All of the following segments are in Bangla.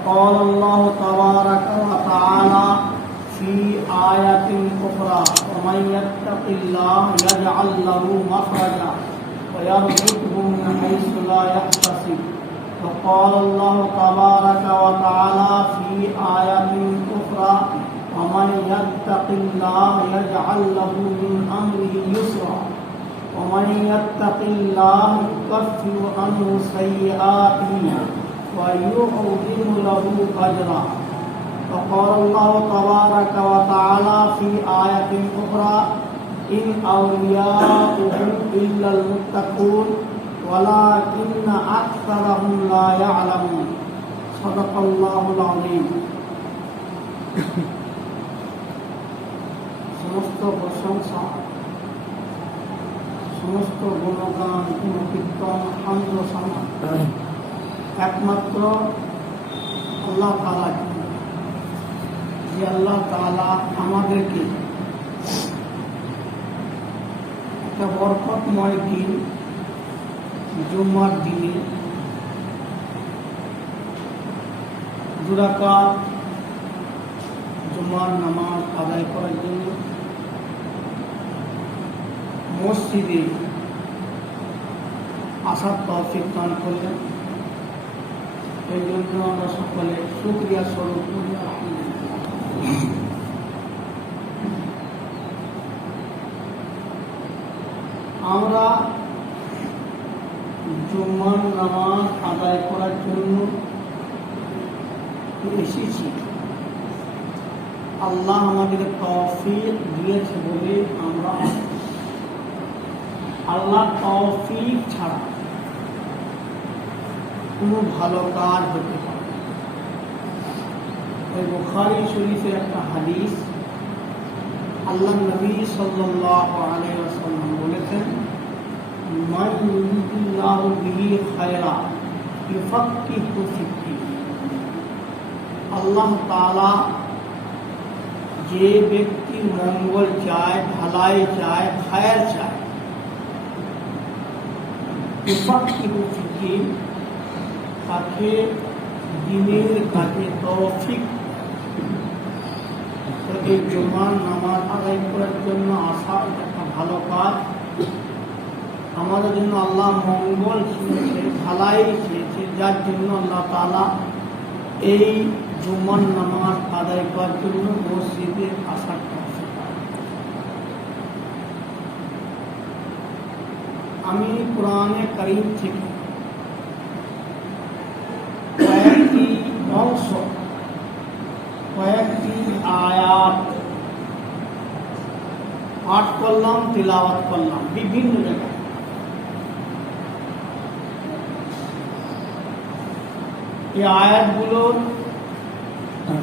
فقال الله تبارك وتعالى في آية أخرى ومن يتق الله يجعل له مخرجا ويرزقه من حيث لا يحتسب وقال الله تبارك وتعالى في آية أخرى ومن يتق الله يجعل له من أمره يسرا ومن يتق الله يكفر عنه سيئاته ويعظم له أجرا وقال الله تبارك وتعالى في آية أخرى إن أولياؤه إلا المتقون ولكن أكثرهم لا يعلمون صدق الله العظيم সমস্ত প্রশংসা সমস্ত গুণগান কীর্তন হামদ সানা একমাত্র আল্লাহ তাআলা, যে আল্লাহ তাআলা আমাদেরকে একটা বরকতময় দিন জুম্মার দিনে দুরাকাত জুম্মার নামাজ আদায় করার জন্য মসজিদে আসার তৌফিক দান করলেন। এই জন্য আমরা সকলে শুকরিয়া স্বরূপ করি আলহামদুলিল্লাহ। আমরা জুম্মার নামাজ আদায় করার জন্য এসেছি, আল্লাহ আমাদের তৌফিক দিয়েছে বলে আমরা। আল্লাহ তৌফিক ছাড়া কোনো ভালো কাজ হতে পারে। ওই বুখারী শরীফের একটা হাদিস, আল্লাহ নবী সাল্লাল্লাহু আলাইহি ওয়াসাল্লাম বলেছেন, মান ইউরিদুল্লাহু বিহি খায়রা ইউফাক্কিহু ফিদ্দীন। আল্লাহ তাআলা যে ব্যক্তির মঙ্গল চায়, ভালাই চায়, খায়ের চায়, ইউফাক্কিহু ফিদ্দীন, তাকে দ্বীনের কাজে তৌফিক। তো এই জুমার নামাজ আদায় করার জন্য আসা একটা ভালো কাজ। আমাদের জন্য আল্লাহ মঙ্গল চেয়েছে, ভালাই চেয়েছে, যার জন্য আল্লাহ তাআলা এই জুমার নামাজ আদায় করার জন্য মসজিদে আসার কথা। আমি কোরআনে কারীম থেকে কয়েকটি অংশ, কয়েকটি আয়াত পাঠ করলাম, তিলাওয়াত করলাম বিভিন্ন জায়গায়। এই আয়াতগুলোর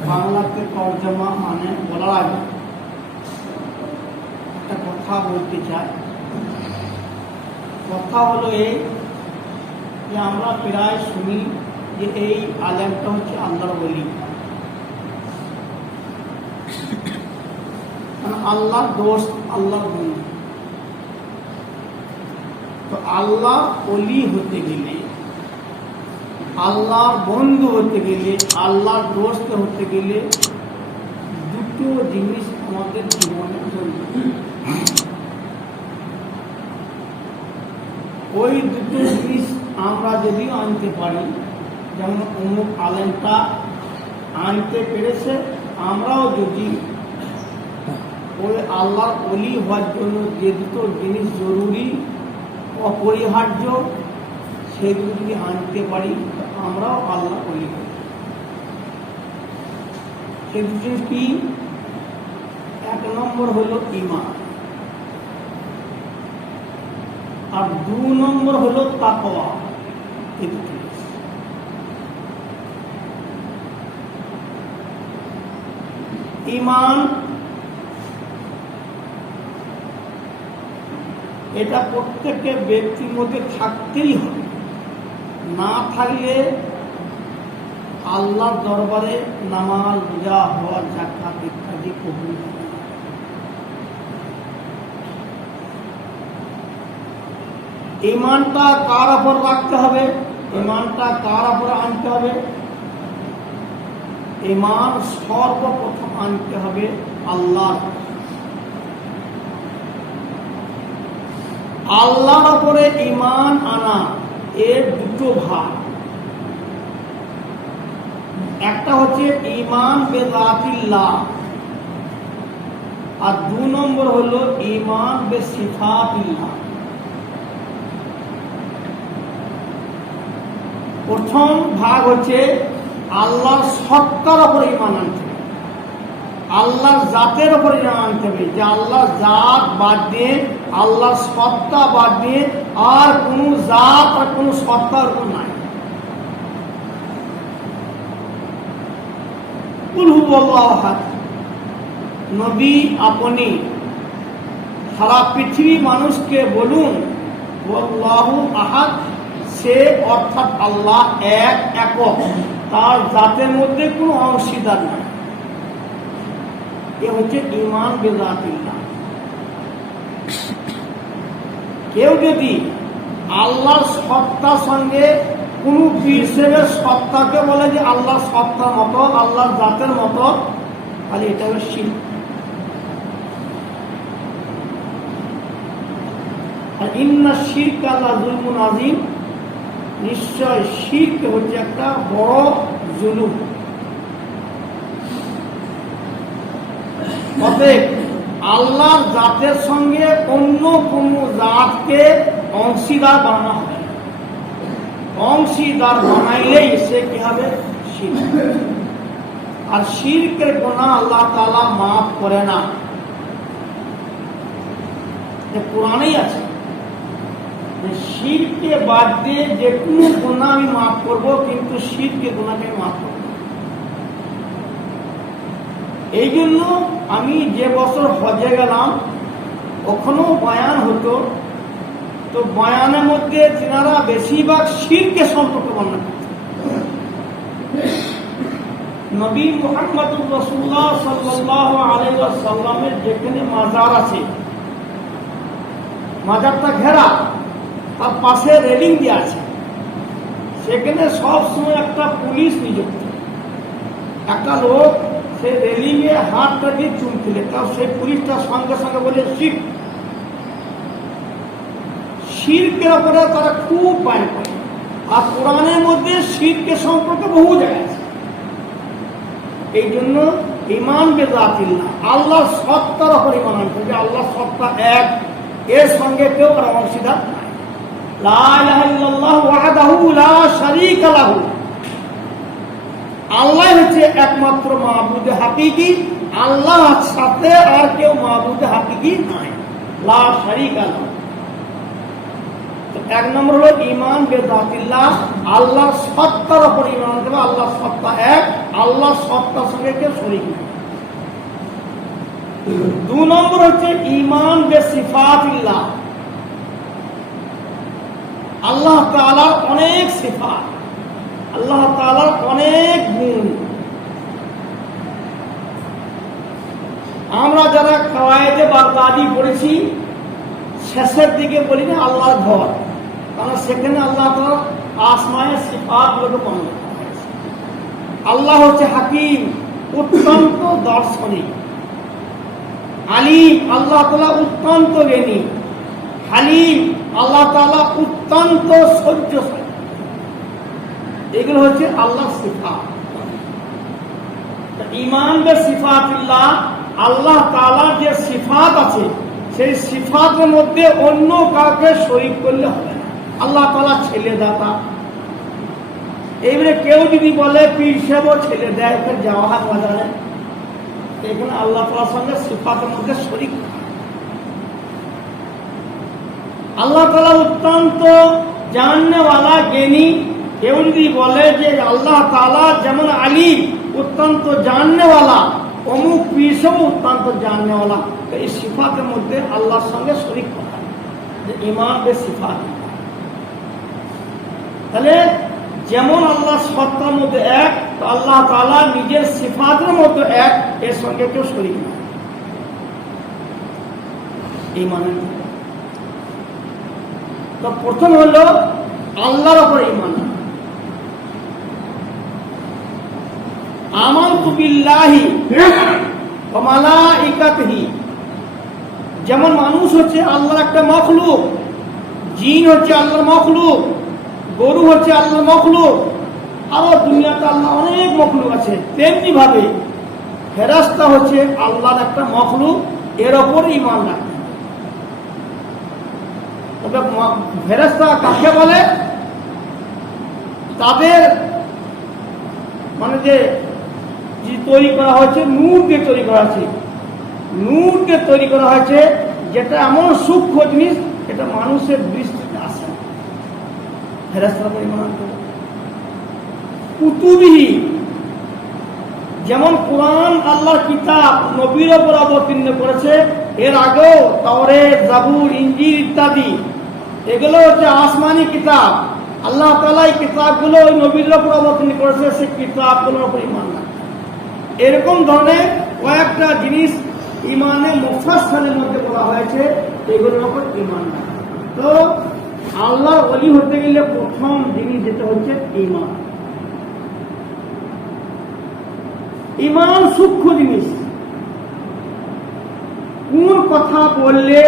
বাংলাতে তর্জমা মানে বলার আগে একটা কথা বলতে চাই। কথা হলো এই যে আমরা প্রায় শুনি যে এই আলেমটা হচ্ছে আল্লাহর ওলি, আল্লাহর দোস্ত, আল্লাহর বন্ধু। তো আল্লাহর ওলি হতে গেলে, আল্লাহর বন্ধু হতে গেলে, আল্লাহর দোস্ত হতে গেলে দুটো জিনিস আমাদের জীবনে জরুরি। ওই দুটো জিনিস আমরা যদি আনতে পারি, যেমন অমুক আলেমটা আনতে পেরেছে, আমরাও যদি ওই আল্লাহর ওলি হওয়ার জন্য যে দুটো জিনিস জরুরি, অপরিহার্য, সেগুলো যদি আনতে পারি, আমরাও আল্লাহর ওলি হই। সে দুটো জিনিস কি? এক নম্বর হলো ঈমান, আর 2 নম্বর হলো তাকওয়া। এই দুটো ঈমান, এটা প্রত্যেকটা ব্যক্তির মধ্যে থাকতেই হবে। না থাকলে আল্লাহর দরবারে নামাজ, রোজা, হজ, যাকাত ইত্যাদি কবুল হবে না। ঈমানটা কার উপর রাখতে হবে? ঈমানটা কার উপর আনতে হবে? ঈমান সর্বপ্রথম আনতে হবে আল্লাহ। আল্লাহর উপরে ঈমান আনা এর দুটো ভাগ, একটা হচ্ছে ঈমান বিযাতিল্লাহ আর 2 নম্বর হলো ঈমান বিসিফাতিল্লাহ। প্রথম ভাগ হচ্ছে আল্লাহর সত্তার উপর ঈমান আনতে হবে, আল্লাহর জাতের উপর ঈমান আনতে হবে, যে আল্লাহর জাত বাদ দিয়ে, আল্লাহর সত্তা বাদ দিয়ে আর কোনো জাত আর কোনো সত্তার উপর নাই। কুল হুয়াল্লাহু আহাদ, নবী আপনি সারা পৃথিবী মানুষকে বলুন আল্লাহু আহাদ, সে অর্থাৎ আল্লাহ এক, একক, তার জাতের মধ্যে কোনো অংশীদার নাই। এ হচ্ছে ঈমান বিযাতিল্লাহ। কেউ যদি আল্লাহর সত্তার সঙ্গে কোন পীর সাহেবের সত্তাকে বলে যে আল্লাহর সত্তার মতো, আল্লাহর জাতের মতো, তাহলে এটা হলো শিরক। আর ইন্না শিরকা লাযুলমুন আযীম, নিশ্চয় শিরক হচ্ছে একটা বড় জুলুম। অতএব আল্লাহর জাতের সঙ্গে অন্য কোন জাতকে অংশীদার বানানো হবে, অংশীদার বানাইলেই সে কি হবে? শিরক। আর শিরকের গুনাহ আল্লাহ তাআলা মাফ করে না। কোরআনেই আছে যে শিরকে বাদ দিয়ে যে কোনো গুনাহ আমি মাফ করব, কিন্তু শিরকের গুনাহকে আমি মাফ করব না। এই জন্য আমি যে বছর হজে গেলাম, ওখানেও বয়ান হতো, তো বয়ানের মধ্যে তিনারা বেশিরভাগ শিরকে সম্পর্কে বর্ণনা করতেন। নবী মুহাম্মদুর রাসূলুল্লাহ সাল্লাল্লাহু আলাইহি ওয়াসাল্লামের যেখানে মাজার আছে, মাজারটা ঘেরা, তার পাশে রেলিং দিয়ে আছে, সেখানে সব সময় একটা পুলিশ নিযুক্ত। একটা লোক সে রেলিংয়ে হাতটা দিয়ে চুমকিলে, তার সেই পুলিশটা সঙ্গে সঙ্গে বলে শিরক। শিরকের উপরে তারা খুব বায়ন করে। আর কোরআনের মধ্যে শিরকের সম্পর্কে বহু জায়গা আছে। এই জন্য ঈমান বিযাতিল্লাহ, আল্লাহর সত্তার উপর ঈমান আনতে হবে। আল্লাহর সত্তা এক, এর সঙ্গে কেউ অংশীদার নাই। লা ইলাহা ইল্লাল্লাহু ওয়াহদাহু লা শারীকা লাহু, আল্লাহ হচ্ছে একমাত্র মাবুদ হাকিকি, আল্লাহর সাথে আর কেউ মাবুদ হাকিকি নাই। লা শারীকা লাহু। এক নম্বর হলো ঈমান বিযাতিল্লাহ, আল্লাহর সত্তার উপর ঈমান আনতে হবে। আল্লাহর সত্তা এক, আল্লাহর সত্তার সঙ্গে কেউ শরীক নেই। 2 নম্বর হচ্ছে ঈমান বিসিফাতিল্লাহ, আল্লাহ তাআলার অনেক সিফাত, আল্লাহ তাআলার অনেক গুণ। আমরা যারা কাওয়ায়েদে বাগদাদি পড়েছি, শেষের দিকে বলি না আল্লাহর ঘর, কারণ সেখানে আল্লাহ তাআলা আসমায়ে সিফাতগুলোকে বর্ণনা করেছে। আল্লাহ হচ্ছে হাকিম, অত্যন্ত দার্শনিক। আলিম, আল্লাহ তাআলা অত্যন্ত জ্ঞানী। হালিম, আল্লাহ তাআলা অত্যন্ত সহ্যশীল। এগুলো হচ্ছে আল্লাহর সিফাত। ঈমান বিসিফাতিল্লাহ, আল্লাহ তাআলার যে সিফাত আছে, সেই সিফাতের মধ্যে অন্য কাউকে শরীক করলে হবে না। আল্লাহ তাআলা ছেলে দাতা, এইবারে কেউ যদি বলে পীর সাহেবও ছেলে দেয়, ফের জাওহার বাজারে, এখানে আল্লাহ তাআলার সঙ্গে সিফাতের মধ্যে শরীক। আল্লাহ তাআলা অত্যন্ত জাননেওয়ালা, জ্ঞানী। কেউ যদি বলে যে আল্লাহ তাআলা যেমন আলিম, অত্যন্ত জাননেওয়ালা, অমুক পীর সাহেব অত্যন্ত জাননেওয়ালা, এই সিফাতের মধ্যে আল্লাহর সঙ্গে শরীক করা, যে ঈমান বিসিফাত। তাহলে যেমন আল্লাহ সত্তার মধ্যে এক, তো আল্লাহ তাআলা নিজের সিফাতের মধ্যে এক, এর সঙ্গে কেউ শরীক না। ঈমানের তো প্রথম হলো আল্লাহর উপর ঈমান। আমানতু বিল্লাহি ওয়া মালাইকাতিহি, যেমন মানুষ হচ্ছে আল্লাহর একটা মখলুক, জিন হচ্ছে আল্লাহর মখলুক, গরু হচ্ছে আল্লাহর মখলুক, আরো দুনিয়াতে আল্লাহ অনেক মখলুক আছে, তেমনি ভাবে ফেরেশতা হচ্ছে আল্লাহর একটা মখলুক, এর ওপর ঈমান রাখতে। তবে ফেরেশতা কাকে বলে? তাদের মানে যে তৈরি করা হয়েছে নূর দিয়ে তৈরি করা হয়েছে, নূর দিয়ে তৈরি করা হয়েছে, যেটা এমন সূক্ষ্ম জিনিস এটা মানুষের দৃষ্টিতে আসে না। ফেরেশতার পরিমাণ কুতুবিহি, যেমন কোরআন আল্লাহর কিতাব নবীর উপর অবতীর্ণ করেছে, এর আগেও তাওরাত, জাবুর, ইনজিল ইত্যাদি এগুলো হচ্ছে আসমানি কিতাব। আল্লাহ তাআলা এই কিতাবগুলো ওই নবীর উপর অবতীর্ণ করেছে, সেই কিতাবগুলোর উপর ঈমান রাখতে। এরকম ধরনের কয়েকটা জিনিস ঈমানে মুফাসসালের মধ্যে বলা হয়েছে, এগুলোর উপর ঈমান রাখতে। তো আল্লাহর ওলি হতে গেলে প্রথম জিনিস যেটা হচ্ছে ঈমান। ঈমান সূক্ষ্ম জিনিস, কোন কথা বললে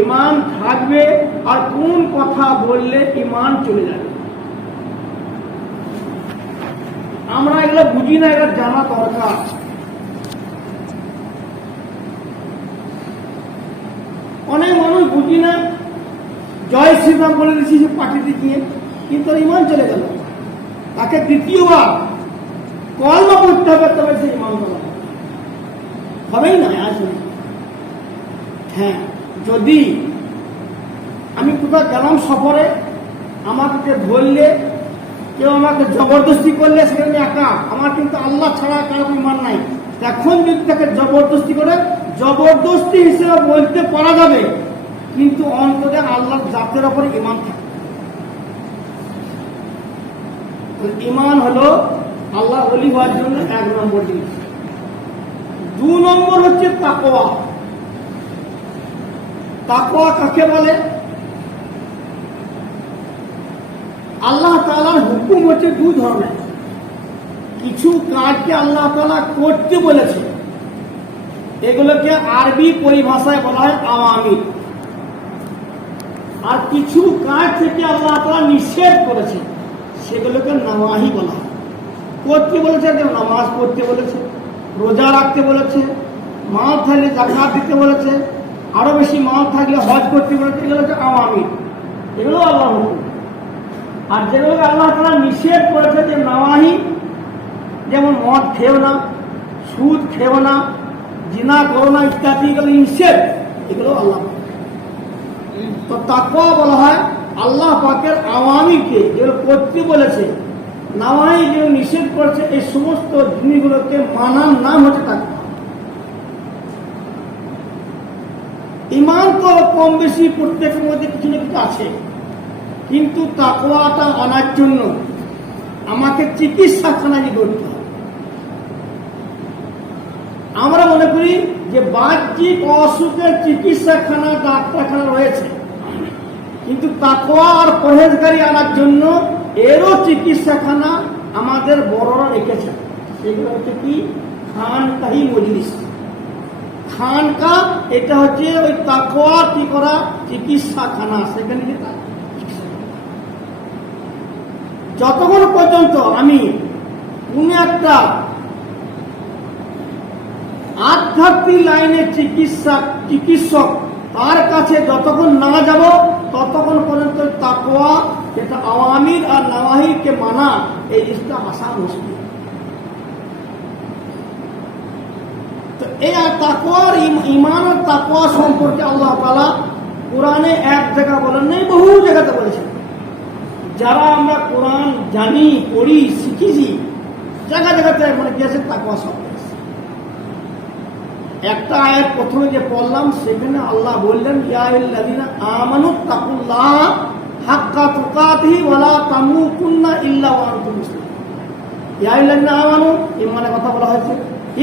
ঈমান থাকবে আর কোন কথা বললে ঈমান চলে যাবে, আমরা এগুলো বুঝি না, এটা জানা দরকার। অনেক মানুষ বুঝি না, জয় শ্রীরাম বলে দিচ্ছি সে পাঠিয়ে দিয়ে, কিন্তু ঈমান চলে গেল, তাকে দ্বিতীয়বার কলমা পড়তে হবে, তবে সে ঈমান হবেই না। আসলে হ্যাঁ, যদি আমি কোথাও গেলাম সফরে, আমাকে ধরলে কেউ আমাকে জবরদস্তি করলে সেখানে একা, আমার কিন্তু আল্লাহ ছাড়া কারো ঈমান নাই, এখন যদি তাকে জবরদস্তি করে, জবরদস্তি হিসেবে বলতে পারা যাবে, কিন্তু অন্তরে আল্লাহর জাতের উপরে ঈমান থাকে। ঈমান হলো আল্লাহ ওলি হওয়ার জন্য 1 নম্বর জিনিস। 2 নম্বর হচ্ছে তাকওয়া। তাকওয়া কাকে বলে? আল্লাহ তাআলার হুকুম হচ্ছে 2 ধরনের। কিছু কাজকে আল্লাহ তাআলা করতে বলেছে, এগুলোকে আরবি পরিভাষায় বলা হয় আওয়ামির। আর কিছু কাজ থেকে আল্লাহ তাআলা নিষেধ করেছে, সেগুলোকে নাওয়াহি বলা হয়। করতে বলেছে, নামাজ পড়তে বলেছে, রোজা রাখতে বলেছে, মাল থাকলে যাকাত দিতে বলেছে, আরো বেশি মাল থাকলে হজ করতে বলেছে, এগুলো হচ্ছে আওয়ামির, এগুলো আল্লাহর হুকুম। আর যেগুলোকে আল্লাহ তাআলা নিষেধ করেছে, যে নাওয়াহি, যেমন মদ খেও না, সুদ খেও না, জিনা করো না ইত্যাদি, এগুলো নিষেধ, এগুলো আল্লাহ। তো তাকওয়া বলা হয় আল্লাহ পাকের আওয়ামিরকে যেগুলো করতে বলেছে, নাওয়াহি যেগুলো নিষেধ করেছে, এই সমস্ত জিনিসগুলোকে মানার নাম হচ্ছে তাকওয়া। ঈমান তো কম বেশি প্রত্যেকের মধ্যে কিছু না কিছু আছে, কিন্তু তাকওয়াটা আনার জন্য আমাকে চিকিৎসাখানা করতে হবে। আমরা মনে করি যে বাহ্যিক অসুখের চিকিৎসাখানা, ডাক্তারখানা রয়েছে, কিন্তু তাকওয়া আর পরহেজগারি আনার জন্য এরও চিকিৎসাখানা আমাদের বড়রা রেখেছে। সেগুলো হচ্ছে কি? খানকাহি মজলিস। খানকা এটা হচ্ছে ওই তাকওয়া কি করা চিকিৎসাখানা, সেখানে যতক্ষণ পর্যন্ত আমি কোন একটা আধ্যাত্মিক লাইনের চিকিৎসক তার কাছে যতক্ষণ না যাব, ততক্ষণ পর্যন্ত তাকওয়া, যেটা আওয়ামির আর নাওয়াহিকে মানা, এই জিনিসটা আসা মুশকিল। তো এই তাকওয়ার, ঈমান আর তাকওয়া সম্পর্কে আল্লাহ তাআলা কোরআনে এক জায়গা বলেন নাই, বহু জায়গাতে বলেছেন। যারা আমরা কোরআন জানি, পড়ি, শিখেছি, জায়গা জায়গাতে মানে কি আছে, তাকওয়া শব্দ। একটা আয়াত প্রথমে যে পড়লাম, সেখানে আল্লাহ বললেন, ইয়া আইয়ুহাল্লাযীনা আমানু তাকুল্লাহ হাক্কা তুকাতিহি ওয়া লা তামুতুন্না ইল্লা ওয়া আনতুম মুসলিমুন। ইয়া আইয়ুহাল্লাযীনা আমানু, ঈমানের কথা বলা হয়েছে,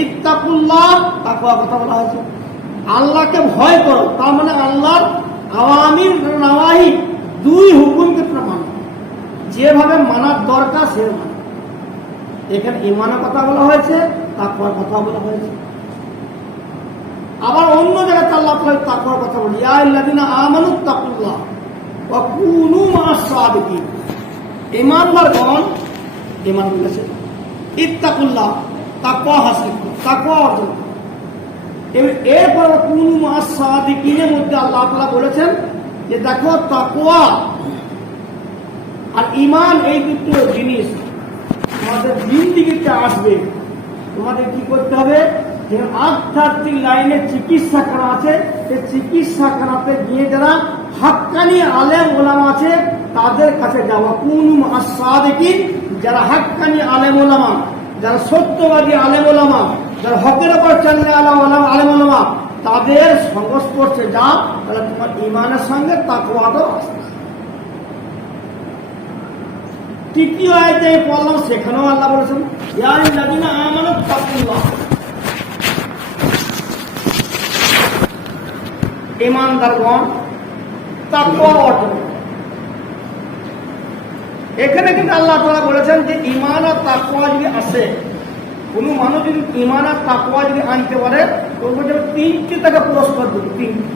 ইত্তাকুল্লাহ, তাকওয়া কথা বলা হয়েছে। আল্লাহকে ভয় করো, তার মানে আল্লাহর আওয়ামির নাওয়াহি 2 হুকুমকে তোমরা মানো, যেভাবে মানার দরকার সেভাবে মানো। এখানে ঈমানের কথা বলা হয়েছে, তাকওয়ার কথা বলা হয়েছে। আবার অন্য জায়গাতে আল্লাহ তাআলা তাকওয়ার কথা বলে, ইয়া আইয়ুহাল্লাযীনা আমানুত্তাকুল্লাহ ওয়া কুনু মা'আস সাদিকিন। ঈমানদারগণ, ঈমান বলেছে ইত্তাকুল্লাহ, তাকওয়া হাসিল করো, তাকওয়া অর্জন করো। এরপর কুনু মা'আস সাদিকিনের মধ্যে আল্লাহ তাআলা বলেছেন যে দেখো তাকওয়া আর ঈমান এই দুটো জিনিস তোমাদের জিন্দেগিতে আসবে, তোমাদের কি করতে হবে? যে আধ্যাত্মিক লাইনে চিকিৎসা করা আছে, সেই চিকিৎসা করাতে গিয়ে যারা হাক্কানি আলেম ওলামা আছে তাদের কাছে যাওয়া। কুনু মা'আস সাদিকিন, যারা হাক্কানি আলেম ওলামা, যারা সত্যবাদী আলেম ওলামা, যারা হকের উপর চলে আলেম ওলামা, তাদের সংস্পর্শে যাও, তাহলে তোমার ঈমানের সঙ্গে তাকওয়াটাও আসবে। তৃতীয় আয়াতে পড়লাম, সেখানেও আল্লাহ বলেছেন ইয়া আইয়ুহাল্লাযীনা আমানুত্তাকুল্লাহ, ঈমানদারগণ তাকওয়া অর্জন। এখানে কিন্তু আল্লাহ তাআলা বলেছেন যে ঈমান আর তাকওয়া যদি আসে, কোন মানুষ যদি ঈমান আর তাকওয়া যদি আনতে পারে, তো তিনটি তাকে পুরস্কার দেবে। তিনটি,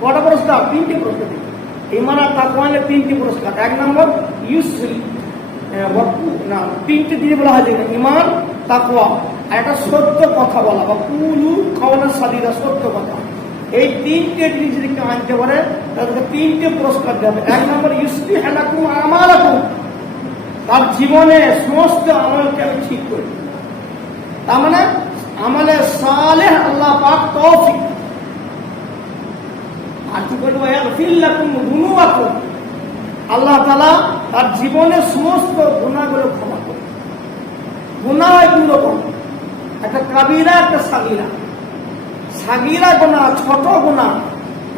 কটা পুরস্কার? তিনটি পুরস্কার দেবে। ঈমান আর তাকওয়া আনলে তিনটি পুরস্কার। এক নম্বর ইউসরি, তিনটি দিয়ে বলা হয় যে ঈমান, তাকওয়া আর একটা সত্য কথা বলা, বা কুলু কাওলান সাদিদা, সত্য কথা। এই তিনটে জিনিস যদি কেউ আনতে পারে তাদেরকে তিনটে পুরস্কার দেবে। এক নম্বর ইউসলিহ লাকুম আমালাকুম, তার জীবনে সমস্ত আমলকে আমি ঠিক করি। তার মানে আমলে সালেহ আল্লাহ পাক তৌফিক। আর কি বলবো? ইয়াগফির লাকুম যুনুবাকুম, আল্লাহ তাআলা তার জীবনের সমস্ত গুনাহগুলো ক্ষমা করে। গুনাহ হয় দুই রকম, একটা কাবিরা, একটা সাগীরা। সাগীরা গুনাহ, ছোট গুনাহ,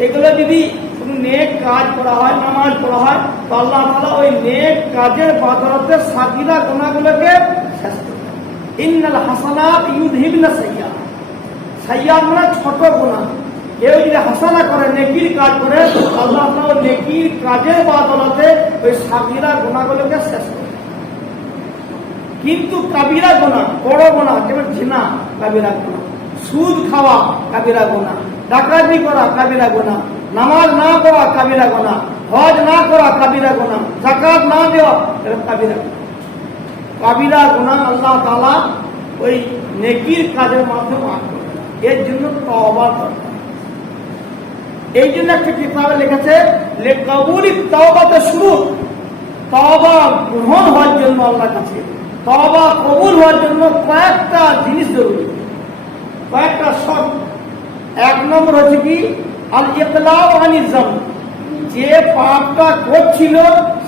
এগুলো যদি শুধু নেক কাজ করা হয়, নামাজ পড়া হয়, তো আল্লাহ তাআলা ওই নেক কাজের বদৌলতে সাগীরা গুনাহগুলোকে শেষ করে দেন। ইন্নাল হাসানাত ইউযহিবনা সাইয়্যাত, সাইয়্যাত মানে ছোট গুনাহ। কেউ যদি হাসানা করে, নেকির কাজ করে, আল্লাহ তাআলা নেকির কাজের বদৌলতে ওই সাগীরা গুনাহগুলোকে শেষ করে দেন। কিন্তু কাবিরা গুনাহ, বড় গুনাহ, যেমন জিনা কাবিরা গুনাহ, সুদ খাওয়া কাবিরা গুনাহ, ডাকাতি করা কাবিরা গুনাহ, নামাজ না পড়া কাবিরা গুনাহ, হজ না করা কাবিরা গুনাহ, যাকাত না দেওয়া কাবিরা গুনাহ। কাবিরা গুনাহ আল্লাহ তাআলা ওই নেকির কাজের মাধ্যমে মাফ করে দেন। এর জন্য তওবা দরকার। এই জন্য একটা কিতাবে লিখেছে লিকাবুলিত তাওবাতে শুরুত, তওবা গ্রহণ হওয়ার জন্য আল্লাহর কাছে, তওবা কবুল হওয়ার জন্য কয়েকটা জিনিস জরুরি, কয়েকটা শর্ত। এক নম্বর হচ্ছে কি? আল ইকলাউ আনিজ যাম, যে পাপটা করছিল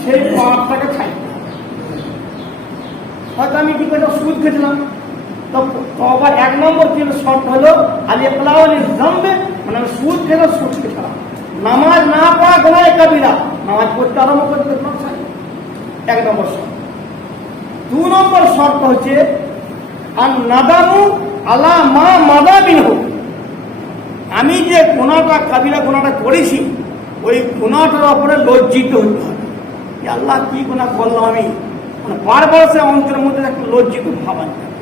সেই পাপটাকে ছাড়তে হবে। হয়তো আমি কি করে সুদ খেয়েছিলাম, তো তওবার এক নম্বর শর্ত হলো আল ইকলাউ আনিজ যাম, মানে সুদ খেলে সুদকে ছাড়া। নামাজ না পড়া গুনাহ কাবিরা, নামাজ পড়তে আরম্ভ করতে পারছেন, এক নম্বর শর্ত। দুই নম্বর শর্ত হচ্ছে আর নাদামু আলা মা মাদা মিনহু, আমি যে গুনাহটা কাবিরা গুনাহটা করেছি ওই গুনাহটার উপরে লজ্জিত হতে হবে। আল্লাহ কি গুনাহ করলাম আমি, মানে বারবার সে অন্তরের মধ্যে একটা লজ্জিত ভাব আনতে হবে।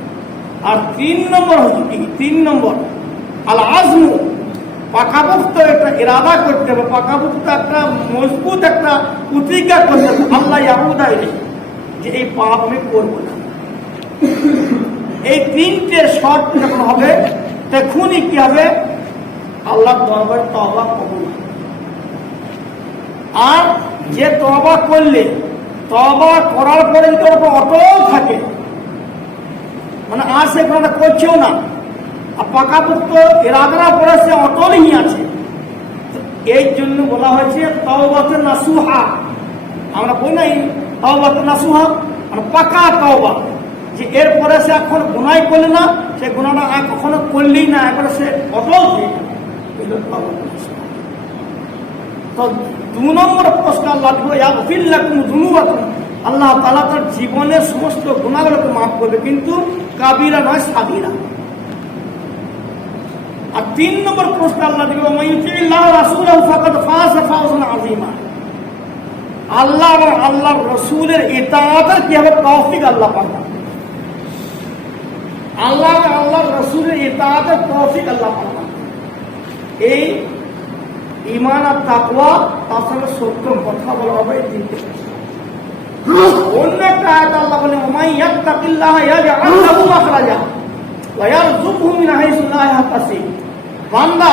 আর তিন নম্বর হচ্ছে কি? তিন নম্বর আল আজমু, পাকাপোক্ত একটা ইরাদা করতে হবে, পাকাপোক্ত একটা মজবুত একটা প্রতিজ্ঞা করতে হবে, আল্লাহ ইয়াউদা ইলাইহি, যে এই পাপ আমি করব না। এই তিনটে শর্ত যখন হবে তখনই কি হবে? আল্লাহর দরবারে তওবা কবুল হবে। আর যে তওবা করলে, তওবা করার পরে যদি ওটা অটল থাকে, মানে আর সে কোনটা করছেও না, আর পাকাপোক্ত ইরাদার পরে সে অটলই আছে, এই জন্য বলা হয়েছে তাওবাতে নাসুহা। আমরা বলি নাই তাওবাতে নাসুহা, মানে পাকা তওবা, যে এরপরে সে এখন গুনাহ করলে না, সে গুনাহটা আর কখনো করলেই না, একবারে সে অটল হয়ে গেল। তো দুই নম্বর প্রশ্ন আল্লাহ দিল ইয়াগফির লাকুম যুনুবাকুম, আল্লাহ তাআলা তার জীবনের সমস্ত গুনাহগুলোকে মাফ করবে, কিন্তু কাবিরা নয়, সাগীরা। আর তিন নম্বর প্রশ্ন আল্লাহ দিল মাইয়ুতিল্লাহ রাসূলাহু ফাকাদ ফাযা ফাওজান আযীমা, আল্লাহ এবং আল্লাহর রসুলের ইতাআতের কি হবে তৌফিক আল্লাহ পাক দান করবেন। আল্লাহ এবং আল্লাহর রসুলের ইতাআতের তৌফিক আল্লাহ পাক দান করবেন। এই ঈমান আর তাকওয়া তার সঙ্গে সত্য কথা বলা হবে এই তিনটে। অন্য একটা আয়াত আল্লাহ বলেন ওমাই ইয়াত্তাকিল্লাহ ইয়াজআল লাহু মাখরাজা ওয়া ইয়ারযুকহু মিন হাইসু লা ইয়াহতাসিব। বান্দা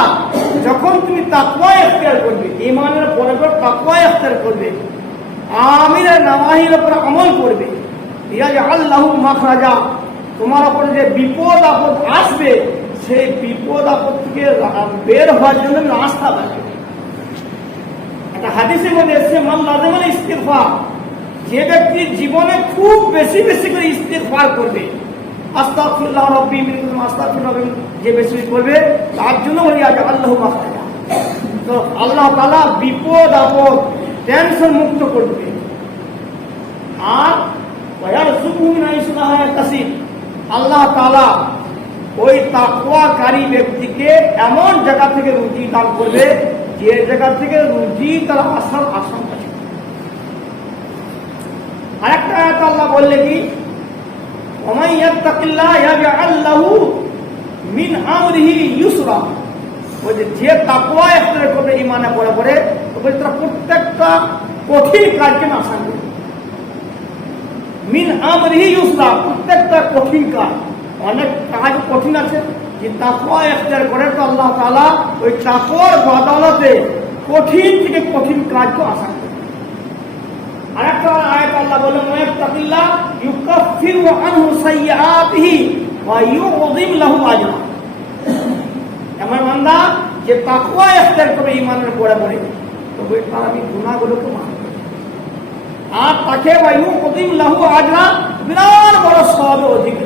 যখন তুমি তাকওয়া ইখতিয়ার করবে, ঈমানের পরে তাকওয়া ইখতিয়ার করবে, আমিরের নাওয়াহির উপর আমল করবে, ইয়াজআল লাহু মাখরাজা, তোমার উপরে যে বিপদ আপদ আসবে সেই বিপদ আপদ থেকে বের হওয়ার জন্য রাস্তা পাবে। একটা হাদিসের মধ্যে এসেছে মান লাযিমাল ইস্তিগফার, যে ব্যক্তি জীবনে খুব বেশি বেশি করে ইস্তিগফার করবে, আস্তাগফিরুল্লাহ রাব্বি মিন কুল্লি আস্তাগফিরুল্লাহ, যে বেশি করবে তার জন্য আল্লাহু মাখরাজা। তো আল্লাহ তাআলা বিপদ আপদ টেনশন মুক্ত করবে। আর ওয়ারযুকহু মিন হাইসু লা ইয়াহতাসিব, আল্লাহ তাআলা ওই তাকওয়াকারী ব্যক্তিকে এমন জায়গা থেকে রুজি দান করবে যে জায়গা থেকে রুজি তার আসার আশঙ্কা ছিল। আরেকটা আয়াত আল্লাহ বললে কি ওমাই ইয়াত্তাকিল্লাহ ইয়াজআল লাহু মিন আমরিহি ইউসরা, ওই যে তাকওয়া ইখতিয়ার করবে ঈমানে পড়ে পড়ে, তো তার প্রত্যেকটা কঠিন কাজকে আসান করবে। মিন আমরিহি ইউসরা, প্রত্যেকটা কঠিন কাজ, অনেক কাজ কঠিন আছে, যে তাকওয়া ইখতিয়ার করে তো আল্লাহ তাআলা ওই তাকওয়ার বদৌলতে কঠিন থেকে কঠিন কাজকে আসান করে। আরেকটা আয়াত আল্লাহ বলেন ওয়াত্তাকিল্লাহ ইউকাফিরু আনহু সাইয়্যাতিহি ওয়া ইউযিম লাহু আজরা। এমন বান্দা যে তাকওয়া ইখতিয়ার করে ঈমানের পরে পড়ে, তবে তার আমি গুনাহগুলোকে মাফ করে আর তাকে ওয়া ইউযিম লাহু আজরা, বিরাট বড় সওয়াব অধিক।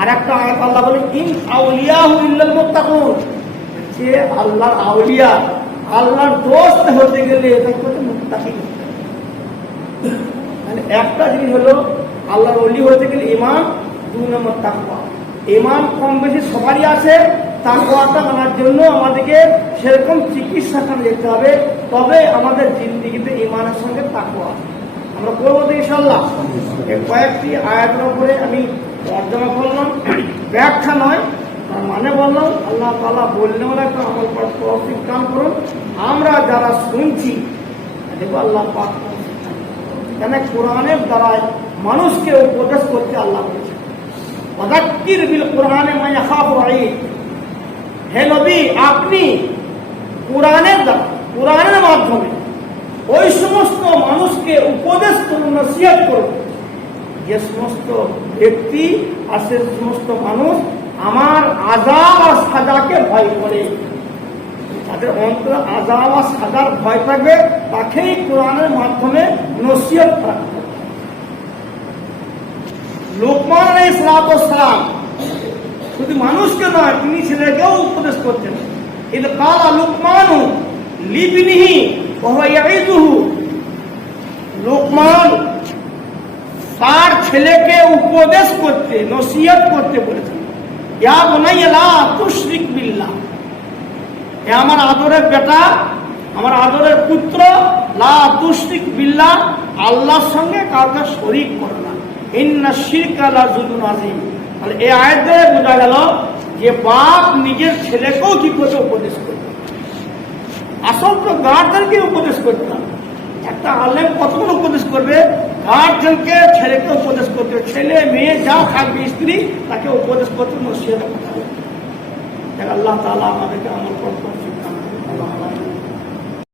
আরেকটা আয়াত আল্লাহ বলেন ইন আউলিয়াহু ইল্লাল মুত্তাকুন, যে আল্লাহর আউলিয়া, আল্লাহর দোস্ত হতে গেলে এটা হচ্ছে মুত্তাকি। মানে একটা জিনিস হলো আল্লাহর ওলি হতে গেলে ঈমান, দুই নম্বর তাকওয়া। ঈমান কম বেশি সবারই আছে, তাকওয়াটা আনার জন্য আমাদেরকে সেরকম চিকিৎসাখানে যেতে হবে, তবে আমাদের জিন্দেগিতে ঈমানের সঙ্গে তাকওয়া আমরা করবো তো ইনশাআল্লাহ। এই কয়েকটি আয়াতের উপরে আমি তর্জমা করলাম, ব্যাখ্যা নয়, তার মানে বললাম। আল্লাহ তাআলা বললেন ওরা একটা আমল করার তৌফিক দান করুন। আমরা যারা শুনছি দেখো আল্লাহ পাক কেন কোরআনের দ্বারায় মানুষকে উপদেশ করতে আল্লাহ বলেছেন ওয়াযাক্কির বিল কোরআনে মা ইয়াখাফু ওয়াঈদ। হে নবী, আপনি কোরআনের দ্বারা, কোরআনের মাধ্যমে ওই সমস্ত মানুষকে উপদেশ করুন, নসিহত করুন যে সমস্ত ব্যক্তি আর সে সমস্ত মানুষ আমার আযাব আর সাজাকে ভয় করে, তাদের অন্তরে আযাব আর সাজার ভয় থাকবে, তাকেই কোরআনের মাধ্যমে নসিহত করা হবে। লোকমান আলাইহিস সালাম শুধু মানুষকে নয়, তিনি ছেলেকেও উপদেশ করতেন। ইদ ক্বালা লুকমানু লিবনিহি ওয়া হুয়া ইয়াইদুহু, লোকমান তার ছেলেকে উপদেশ করতে, নসিহত করতে বলেছেন, ইয়া বুনাইয়া লা তুশরিক বিল্লাহ, হে আমার আদরের বেটা, আমার আদরের পুত্র, লা তুশরিক বিল্লাহ, আল্লাহর সঙ্গে কাউকে শরীক করো না, ইন্না শিরকা লাযুলুন আযীম। তাহলে এই আয়াতে বোঝা গেল যে বাপ নিজের ছেলেকেও কি করে উপদেশ করবে। আসল তো গার্জেনকে উপদেশ করতে হবে। একটা আলেম কতক্ষণ উপদেশ করবে? গার্জেনকে ছেলেকে উপদেশ করতে হবে। ছেলে মেয়ে যা থাকবে স্ত্রী, তাকে উপদেশ করতে নসিহত করতে হবে। আল্লাহ তাআলা আমাদেরকে আমল করতে